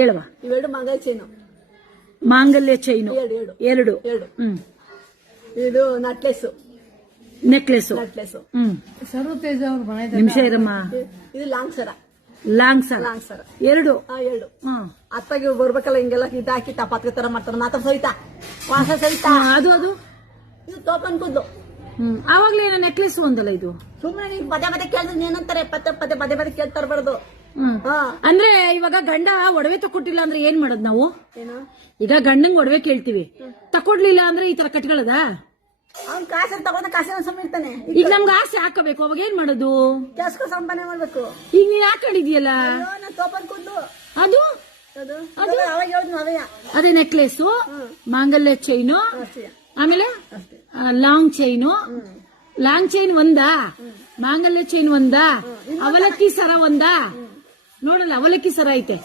ಹೇಳುವ. ಇವೆರಡು ಮಂಗಲ ಚೈನು, ಮಾಂಗಲ್ಯ ಚೈನು ಎರಡು. ಇದು ನೆಕ್ಲೆಸ್. ಸರ್ವತೇಜ ಅವ್ರ ಮನೆ ನಿಮಿಷ ಇರಮ್ಮ. ಇದು ಲಾಂಗ್ ಸರ. ಲಾಂಗ್ ಸರ ಎರಡು. ಅತ್ತಾಗಿ ಬರ್ಬೇಕಲ್ಲ ಹಿಂಗೆಲ್ಲ ಇದಾಕಿ ತಪಾತ್ಗೆ ತರ ಮಾಡ್ತಾರ ಮಾತ್ರ ಸಹಿತ ವಾಸ ಸಹಿತ. ಅದು ಇದು ತೋಪನ್ ಕೂದ್ಲು. ಆವಾಗ್ಲೇ ಏನೋ ನೆಕ್ಲೆಸ್ ಒಂದಲ್ಲ ಇದು. ಸುಮ್ಮನೆ ನೀವು ಪದೇ ಕೇಳಿದ್ರೆ ಏನಂತಾರೆ, ಪದೇ ಕೇಳ್ತಾ ಇರ್ಬಾರ್ದು. ಅಂದ್ರೆ ಇವಾಗ ಗಂಡ ಒಡವೆ ತಕೊಟ್ಟಿಲ್ಲ ಅಂದ್ರೆ ಏನ್ ಮಾಡೋದ್ ನಾವು? ಈಗ ಗಂಡಂಗ್ ಒಡವೆ ಕೇಳ್ತೀವಿ, ತಕೊಡ್ಲಿಲ್ಲ ಅಂದ್ರೆ ಈ ತರ ಕಟ್ಗಳದ? ಅವ್ನ್ ಕಾಸು ತಗೊಂಡ ಕಾಸಿನ ಸಮಯ ಇರ್ತಾನೆ. ಈಗ ನಮ್ಗೆ ಆಸೆ ಹಾಕಬೇಕು, ಅವಾಗ ಏನ್ ಮಾಡೋದು? ಜಾಸ್ತಿ ಸಂಪಾದನೆ ಮಾಡ್ಬೇಕು. ಈಗ ನೀನ್ ಹಾಕೊಂಡಿದ್ಯಲ್ಲ ತೋಪನ್ ಕೂದ್ಲು, ಅದು ಅವಾಗ ಹೇಳಿದ್ನು ಅದೇ ನೆಕ್ಲೆಸ್, ಮಾಂಗಲ್ಯ ಚೈನು, ಆಮೇಲೆ ಲಾಂಗ್ ಚೈನ್ ಒಂದಾ, ಮಾಂಗಲ್ಯ ಚೈನ್ ಒಂದಾ, ಅವಲಕ್ಕಿ ಸರ ಒಂದಾ? ನೋಡಲ್ಲ ಅವಲಕ್ಕಿ ಸರ ಐತೆ.